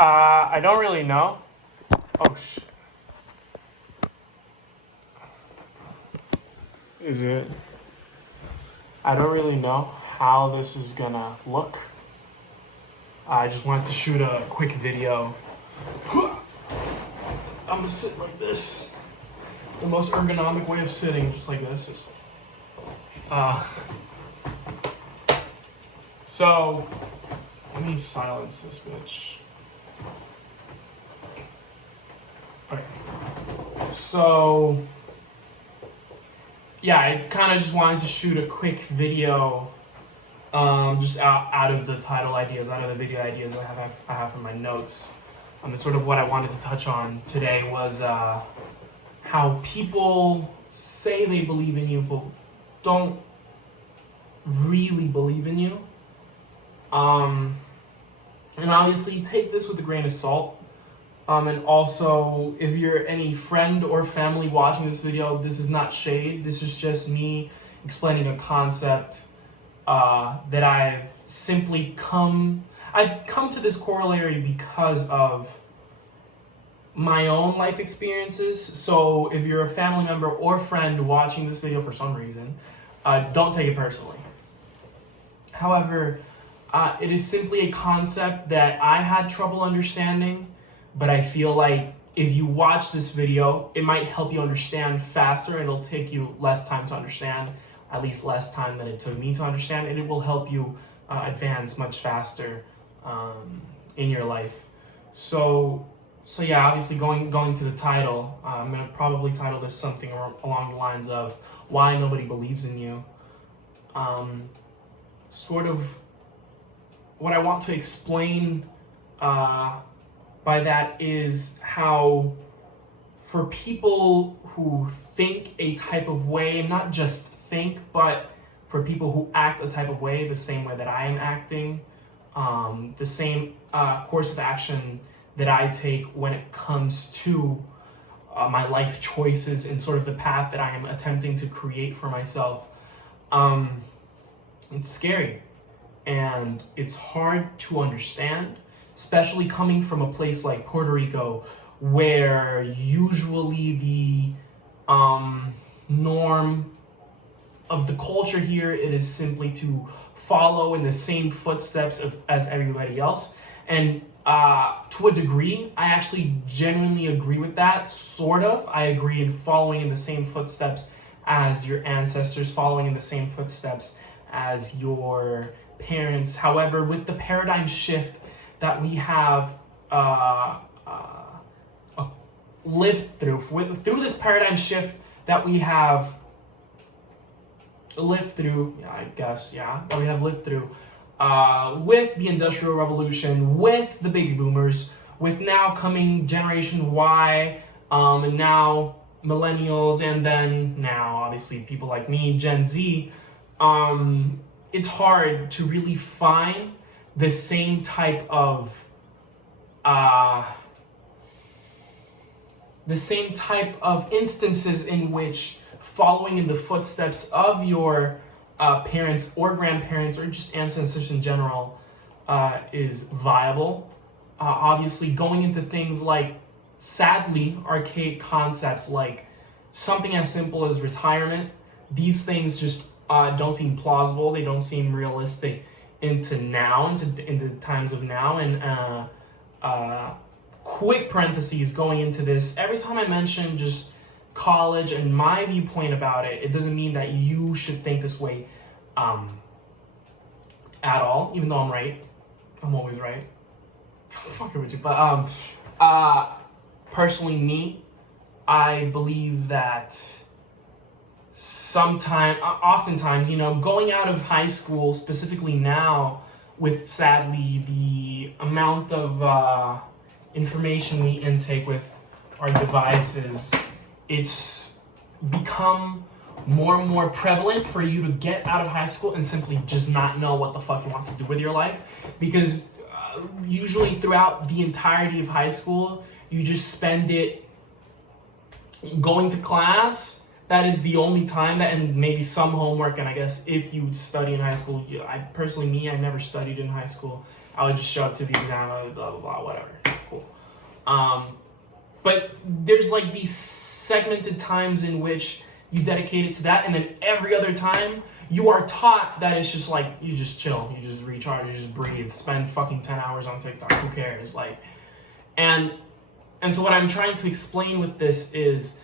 I don't really know. Oh, shit. Is it? I don't really know how this is gonna look. I just wanted to shoot a quick video. I'm gonna sit like this. The most ergonomic way of sitting, just like this. So, let me silence this bitch. Okay. So, yeah, I kind of just wanted to shoot a quick video, just out of the title ideas, out of the video ideas I have in my notes. And sort of what I wanted to touch on today was how people say they believe in you, but don't really believe in you. And obviously take this with a grain of salt. And also, if you're any friend or family watching this video, this is not shade. This is just me explaining a concept that I've come to this corollary because of my own life experiences. So if you're a family member or friend watching this video for some reason, don't take it personally. However, it is simply a concept that I had trouble understanding, but I feel like if you watch this video, it might help you understand faster, and it'll take you less time to understand, at least less time than it took me to understand, and it will help you advance much faster in your life. So yeah, obviously going to the title, I'm gonna probably title this something along the lines of why nobody believes in you. Sort of what I want to explain by that is how for people who think a type of way, not just think, but for people who act a type of way, the same way that I am acting, the same course of action that I take when it comes to my life choices and sort of the path that I am attempting to create for myself, it's scary and it's hard to understand, especially coming from a place like Puerto Rico, where usually the norm of the culture here, it is simply to follow in the same footsteps as everybody else. And to a degree, I actually genuinely agree with that, sort of. I agree in following in the same footsteps as your ancestors, following in the same footsteps as your parents. However, with the paradigm shift that we have lived through this paradigm shift that we have lived through, that we have lived through, with the Industrial Revolution, with the baby boomers, with now coming Generation Y, and now millennials, and then now obviously people like me, Gen Z, it's hard to really find the same type of instances in which following in the footsteps of your parents or grandparents or just ancestors in general is viable. Obviously, going into things like, sadly, archaic concepts like something as simple as retirement, these things just don't seem plausible. They don't seem realistic into times of now. And quick parentheses going into this, every time I mention just college and my viewpoint about it, it doesn't mean that you should think this way at all, even though I'm right. I'm always right. Fucking with you. But personally, me, I believe that oftentimes, going out of high school, specifically now, with sadly the amount of information we intake with our devices, it's become more and more prevalent for you to get out of high school and simply just not know what the fuck you want to do with your life. Because usually throughout the entirety of high school, you just spend it going to class, that is the only time that, and maybe some homework, and I guess if you study in high school, I never studied in high school. I would just show up to the exam, blah, blah, blah, whatever. Cool. But there's like these segmented times in which you dedicate it to that, and then every other time you are taught that it's just like, you just chill, you just recharge, you just breathe, spend fucking 10 hours on TikTok, who cares? Like, and so what I'm trying to explain with this is,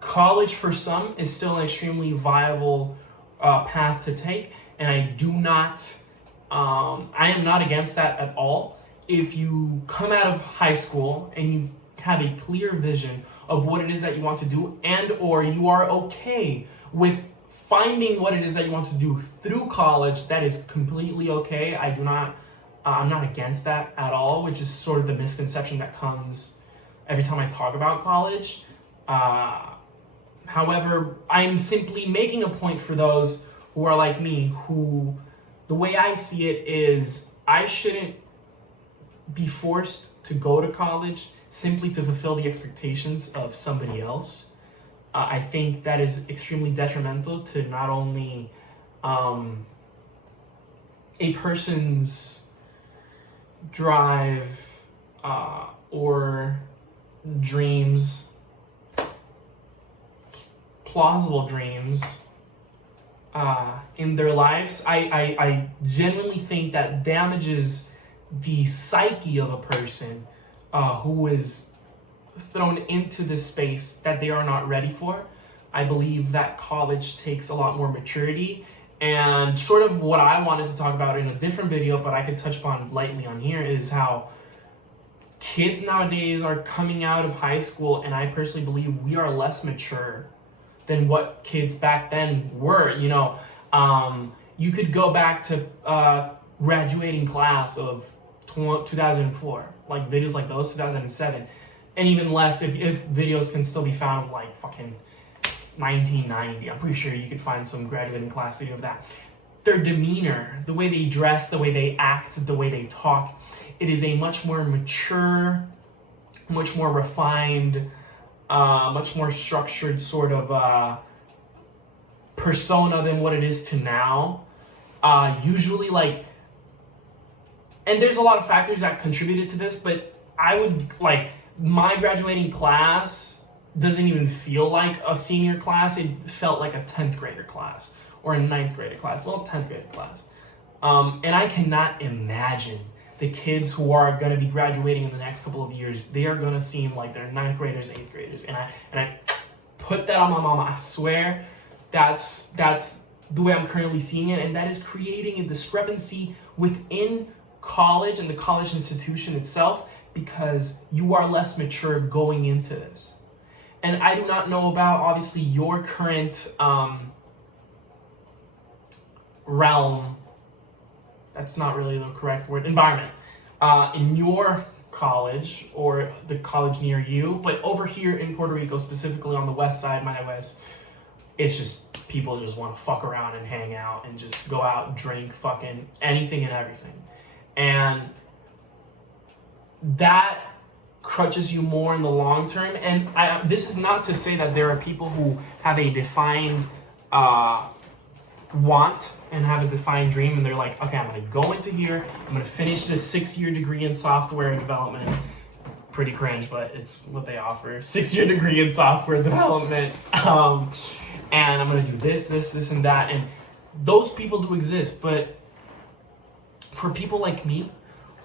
college for some is still an extremely viable path to take, and I am not against that at all. If you come out of high school and you have a clear vision of what it is that you want to do, and or you are okay with finding what it is that you want to do through college, that is completely okay. I'm not against that at all, which is sort of the misconception that comes every time I talk about college. However, I'm simply making a point for those who are like me, who, the way I see it is, I shouldn't be forced to go to college simply to fulfill the expectations of somebody else. I think that is extremely detrimental to not only a person's drive or dreams, plausible dreams in their lives. I genuinely think that damages the psyche of a person who is thrown into this space that they are not ready for. I believe that college takes a lot more maturity, and sort of what I wanted to talk about in a different video, but I could touch upon lightly on here, is how kids nowadays are coming out of high school, and I personally believe we are less mature than what kids back then were. You know, you could go back to graduating class of 2004, like videos like those, 2007, and even less if videos can still be found like fucking 1990. I'm pretty sure you could find some graduating class video of that. Their demeanor, the way they dress, the way they act, the way they talk, it is a much more mature, much more refined, much more structured sort of persona than what it is to now. Usually, like, and there's a lot of factors that contributed to this, but I would, like, my graduating class doesn't even feel like a senior class. It felt like a 10th grader class or a 9th grader class. Well, 10th grader class. And I cannot imagine the kids who are going to be graduating in the next couple of years. They are going to seem like they're 9th graders, 8th graders. And I put that on my mama. I swear that's the way I'm currently seeing it. And that is creating a discrepancy within college and the college institution itself, because you are less mature going into this. And I do not know about, obviously, your current realm. That's not really the correct word. Environment. In your college or the college near you. But over here in Puerto Rico, specifically on the west side, my west, it's just people just want to fuck around and hang out and just go out, drink, fucking anything and everything. And that crutches you more in the long term. And this is not to say that there are people who have a defined want and have a defined dream, and they're like, okay, I'm going to go into here, I'm going to finish this 6-year degree in software development. Pretty cringe, but it's what they offer. 6-year degree in software development. And I'm going to do this, and that. And those people do exist, but for people like me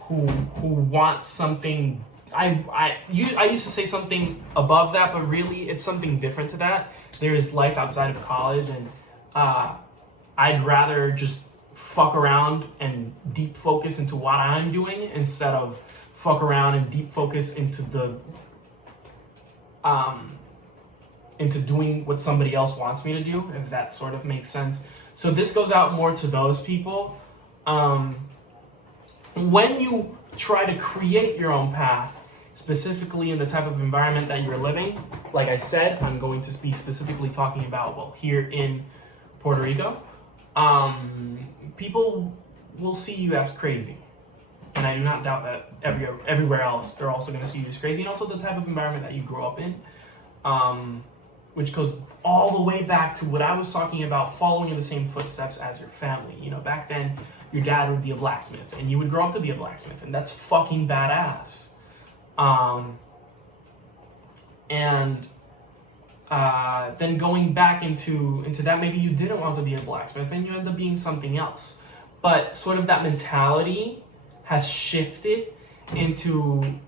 who want something, I used to say something above that, but really it's something different to that. There is life outside of college, and I'd rather just fuck around and deep focus into what I'm doing instead of fuck around and deep focus into doing what somebody else wants me to do, if that sort of makes sense. So this goes out more to those people. When you try to create your own path, specifically in the type of environment that you're living, like I said, I'm going to be specifically talking about, well, here in Puerto Rico, people will see you as crazy. And I do not doubt that everywhere else, they're also going to see you as crazy. And also the type of environment that you grow up in. which goes all the way back to what I was talking about, following in the same footsteps as your family. You know, back then, your dad would be a blacksmith, and you would grow up to be a blacksmith, and that's fucking badass. Then going back into that, maybe you didn't want to be a blacksmith, and you end up being something else. But sort of that mentality has shifted into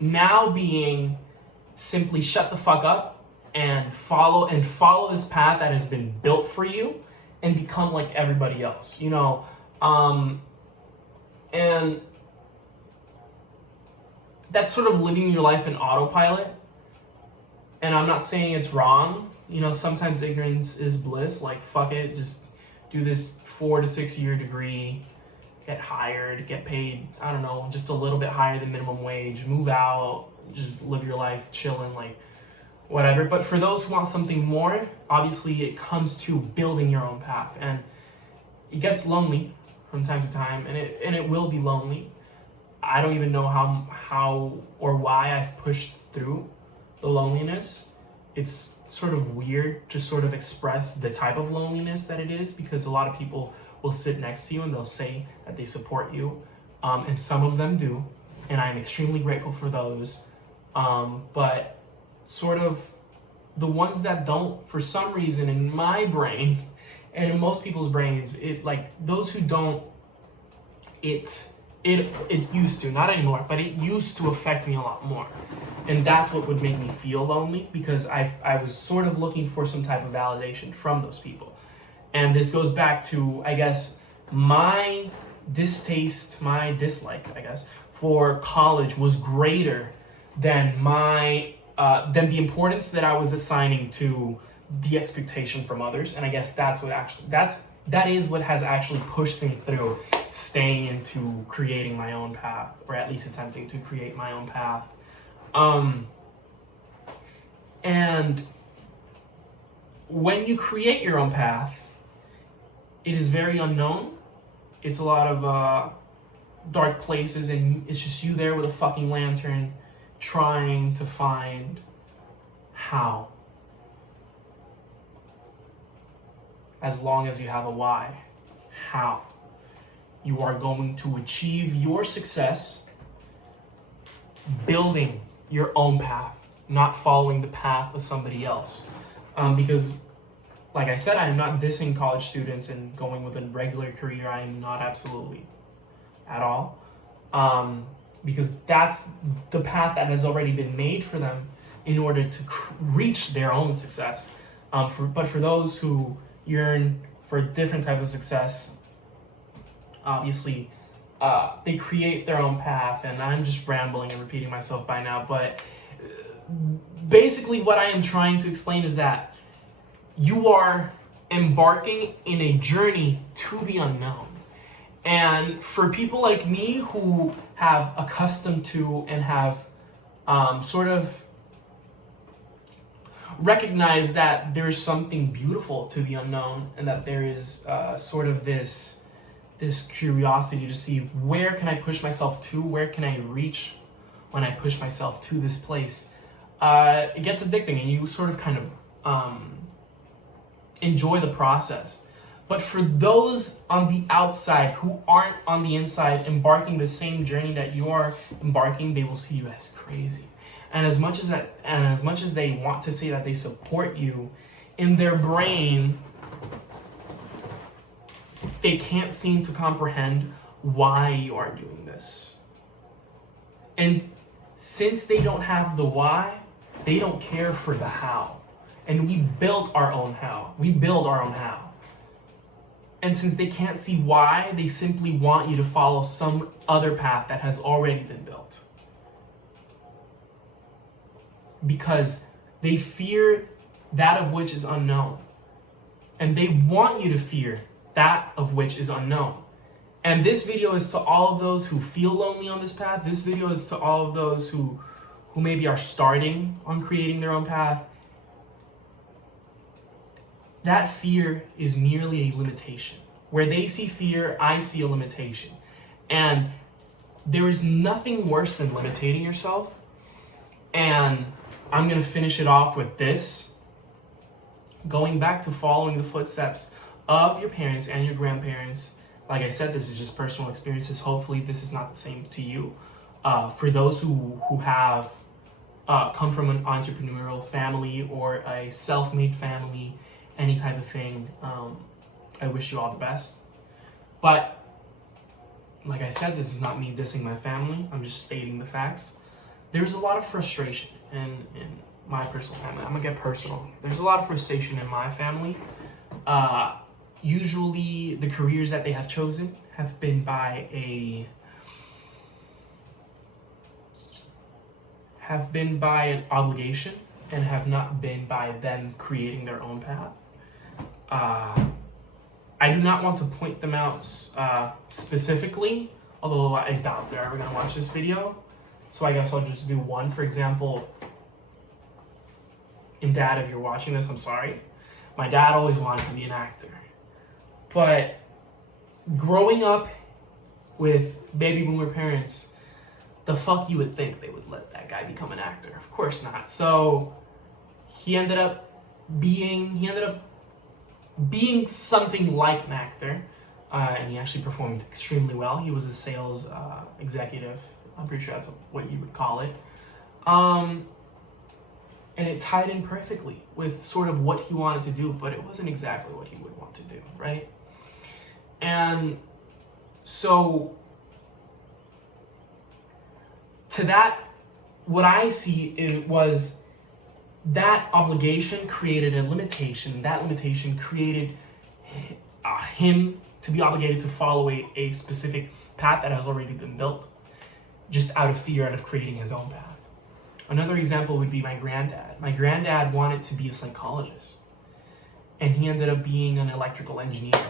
now being simply shut the fuck up and follow this path that has been built for you and become like everybody else, you know. And that's sort of living your life in autopilot. And I'm not saying it's wrong. You know, sometimes ignorance is bliss. Like, fuck it, just do this 4 to 6 year degree, get hired, get paid, I don't know, just a little bit higher than minimum wage, move out, just live your life chilling, like, whatever. But for those who want something more, obviously it comes to building your own path. And it gets lonely from time to time, and it will be lonely. I don't even know how or why I've pushed through the loneliness. It's sort of weird to sort of express the type of loneliness that it is, because a lot of people will sit next to you and they'll say that they support you, and some of them do, and I'm extremely grateful for those, but sort of the ones that don't, for some reason in my brain and in most people's brains, it, like, those who don't, it used to, not anymore, but it used to affect me a lot more. And that's what would make me feel lonely, because I was sort of looking for some type of validation from those people. And this goes back to, I guess, my distaste, my dislike, I guess, for college was greater than than the importance that I was assigning to the expectation from others. And I guess that is what has actually pushed me through staying into creating my own path, or at least attempting to create my own path. And when you create your own path, it is very unknown. It's a lot of dark places, and it's just you there with a fucking lantern trying to find how. As long as you have a why, how you are going to achieve your success building your own path, not following the path of somebody else. Because, like I said, I am not dissing college students and going with a regular career. I am not, absolutely, at all. Because that's the path that has already been made for them in order to reach their own success. But for those who yearn for a different type of success, obviously, they create their own path. And I'm just rambling and repeating myself by now, but basically what I am trying to explain is that you are embarking in a journey to the unknown. And for people like me who have accustomed to and have sort of recognized that there's something beautiful to the unknown, and that there is sort of this curiosity to see, where can I push myself to, where can I reach when I push myself to this place, it gets addicting, and you sort of kind of enjoy the process. But for those on the outside who aren't on the inside embarking the same journey that you are embarking, they will see you as crazy. And as much as they want to say that they support you, in their brain, they can't seem to comprehend why you are doing this. And since they don't have the why, they don't care for the how. And we built our own how. We build our own how. And since they can't see why, they simply want you to follow some other path that has already been built. Because they fear that of which is unknown. And they want you to fear that of which is unknown. And this video is to all of those who feel lonely on this path. This video is to all of those who maybe are starting on creating their own path. That fear is merely a limitation. Where they see fear, I see a limitation. And there is nothing worse than limiting yourself and I'm gonna finish it off with this. Going back to following the footsteps of your parents and your grandparents. Like I said, this is just personal experiences. Hopefully this is not the same to you. For those who have come from an entrepreneurial family or a self-made family, any type of thing, I wish you all the best. But like I said, this is not me dissing my family. I'm just stating the facts. There's a lot of frustration in my personal family. I'm gonna get personal. There's a lot of frustration in my family. Usually the careers that they have chosen have been by an obligation and have not been by them creating their own path. I do not want to point them out specifically, although I doubt they're ever gonna watch this video. So I guess I'll just do one. For example, and Dad, if you're watching this, I'm sorry. My dad always wanted to be an actor. But growing up with baby boomer parents, the fuck you would think they would let that guy become an actor? Of course not. So he ended up being something like an actor, and he actually performed extremely well. He was a sales executive. I'm pretty sure that's what you would call it. And it tied in perfectly with sort of what he wanted to do, but it wasn't exactly what he would want to do, right? And so to that, what I see was that obligation created a limitation. That limitation created him to be obligated to follow a specific path that has already been built, just out of fear, out of creating his own path. Another example would be my granddad. My granddad wanted to be a psychologist, and he ended up being an electrical engineer.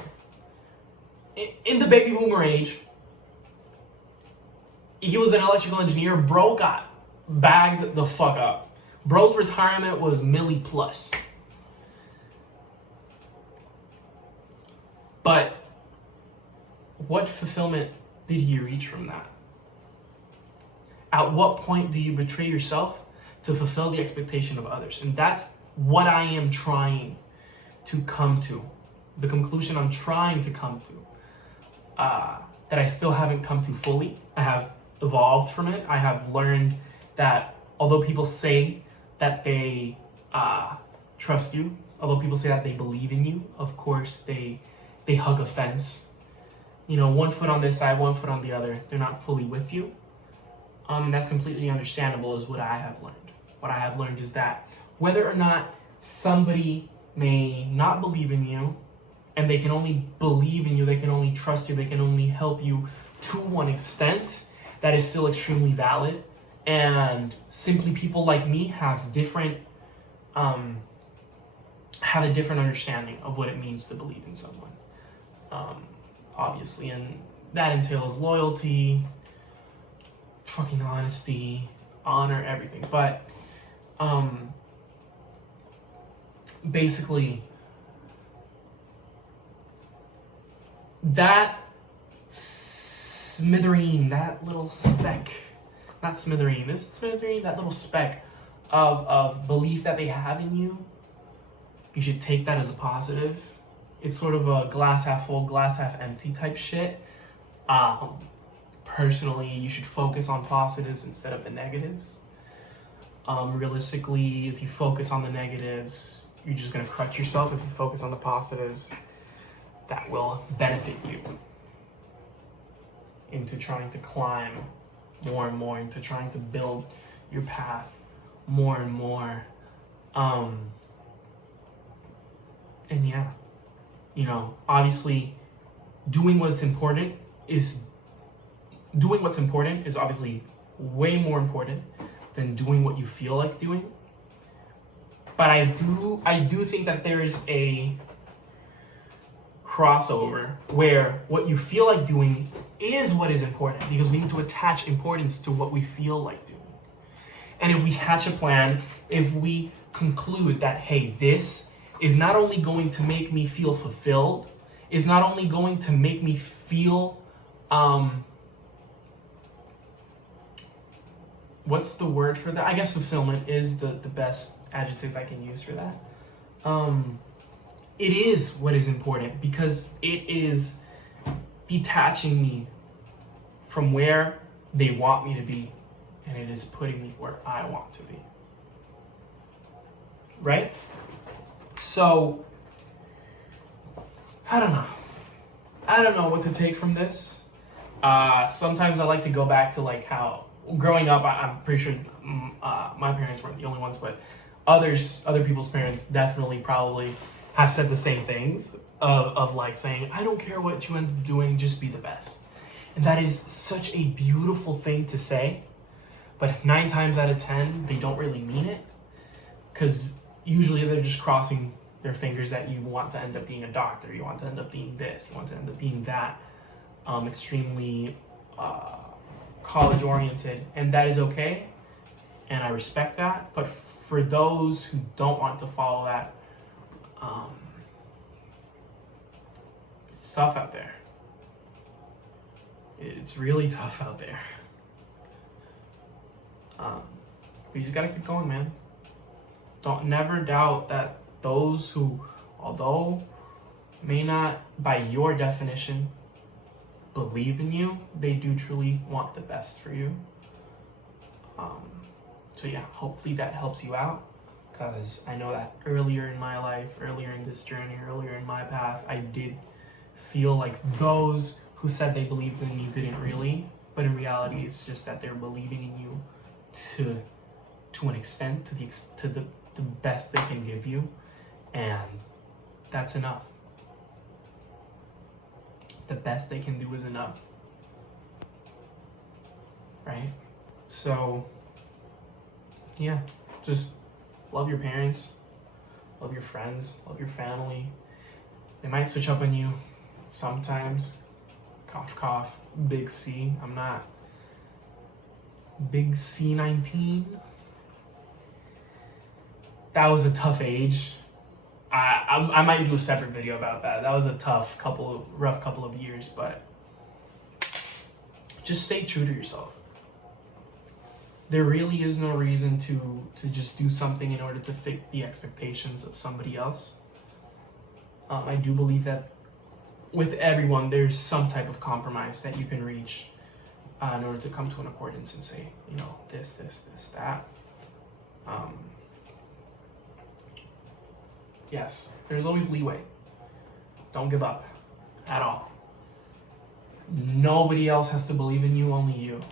In the baby boomer age, he was an electrical engineer. Bro got bagged the fuck up. Bro's retirement was milli plus. But what fulfillment did he reach from that? At what point do you betray yourself to fulfill the expectation of others? And that's what I am trying to come to. The conclusion I'm trying to come to. That I still haven't come to fully. I have evolved from it. I have learned that although people say that they trust you, although people say that they believe in you, of course they hug a fence. You know, one foot on this side, one foot on the other. They're not fully with you. And that's completely understandable is what I have learned. What I have learned is that whether or not somebody may not believe in you, and they can only believe in you, they can only trust you, they can only help you to one extent, that is still extremely valid. And simply people like me have a different understanding of what it means to believe in someone. Obviously, and that entails loyalty, fucking honesty, honor, everything. But basically, that smithereen, that little speck, not smithereen, is it smithereen? That little speck of belief that they have in you, you should take that as a positive. It's sort of a glass half full, glass half empty type shit. Personally, you should focus on positives instead of the negatives. Realistically, if you focus on the negatives, you're just gonna crutch yourself. If you focus on the positives, that will benefit you into trying to climb more and more, into trying to build your path more and more. And yeah, you know, obviously doing what's important is obviously way more important than doing what you feel like doing. But I do think that there is a crossover where what you feel like doing is what is important, because we need to attach importance to what we feel like doing. And if we hatch a plan, if we conclude that, hey, this is not only going to make me feel fulfilled, is not only going to make me feel what's the word for that? I guess fulfillment is the best adjective I can use for that. It is what is important because it is detaching me from where they want me to be, and it is putting me where I want to be. Right? So, I don't know. I don't know what to take from this. Sometimes I like to go back to like how growing up, I'm pretty sure my parents weren't the only ones, but other people's parents definitely probably have said the same things of like saying, I don't care what you end up doing, just be the best. And that is such a beautiful thing to say, but 9 times out of 10, they don't really mean it, because usually they're just crossing their fingers that you want to end up being a doctor, you want to end up being this, you want to end up being that, extremely college oriented, and that is okay, and I respect that. But for those who don't want to follow that, it's tough out there. It's really tough out there. But you just gotta keep going, man. Don't never doubt that those who, although may not by your definition believe in you, they do truly want the best for you. So yeah, hopefully that helps you out, because I know that earlier in my life, earlier in this journey, earlier in my path, I did feel like those who said they believed in you didn't really, but in reality it's just that they're believing in you to an extent, to the best they can give you, and that's enough. The best they can do is enough, right? So yeah, just love your parents, love your friends, love your family. They might switch up on you sometimes. Cough, cough, big C. I'm not big C19. That was a tough age. I might do a separate video about that. That was a rough couple of years, but just stay true to yourself. There really is no reason to just do something in order to fit the expectations of somebody else. I do believe that with everyone, there's some type of compromise that you can reach in order to come to an accordance and say, this, that. Yes, there's always leeway. Don't give up at all. Nobody else has to believe in you, only you.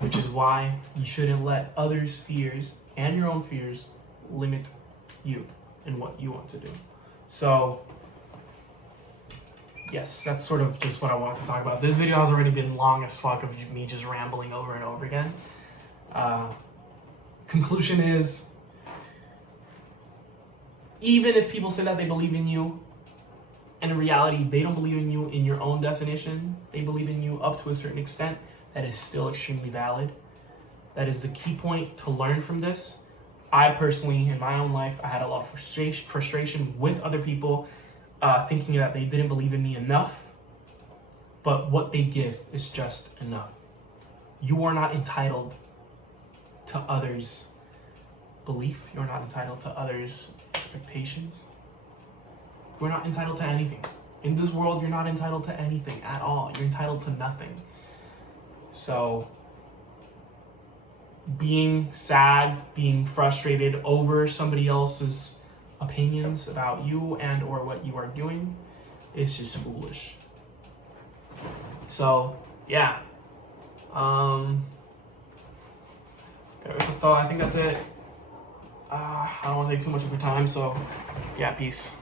Which is why you shouldn't let others' fears and your own fears limit you and what you want to do. So, yes, that's sort of just what I wanted to talk about. This video has already been long as fuck of me just rambling over and over again. Conclusion is, even if people say that they believe in you, and in reality they don't believe in you in your own definition, they believe in you up to a certain extent, that is still extremely valid. That is the key point to learn from this. I personally, in my own life, I had a lot of frustration with other people, thinking that they didn't believe in me enough, but what they give is just enough. You are not entitled to others' belief. You're not entitled to others' expectations. You're not entitled to anything. In this world, you're not entitled to anything at all. You're entitled to nothing. So, being sad, being frustrated over somebody else's opinions about you and or what you are doing is just foolish. So, yeah. I think that's it. I don't want to take too much of your time, so yeah, peace.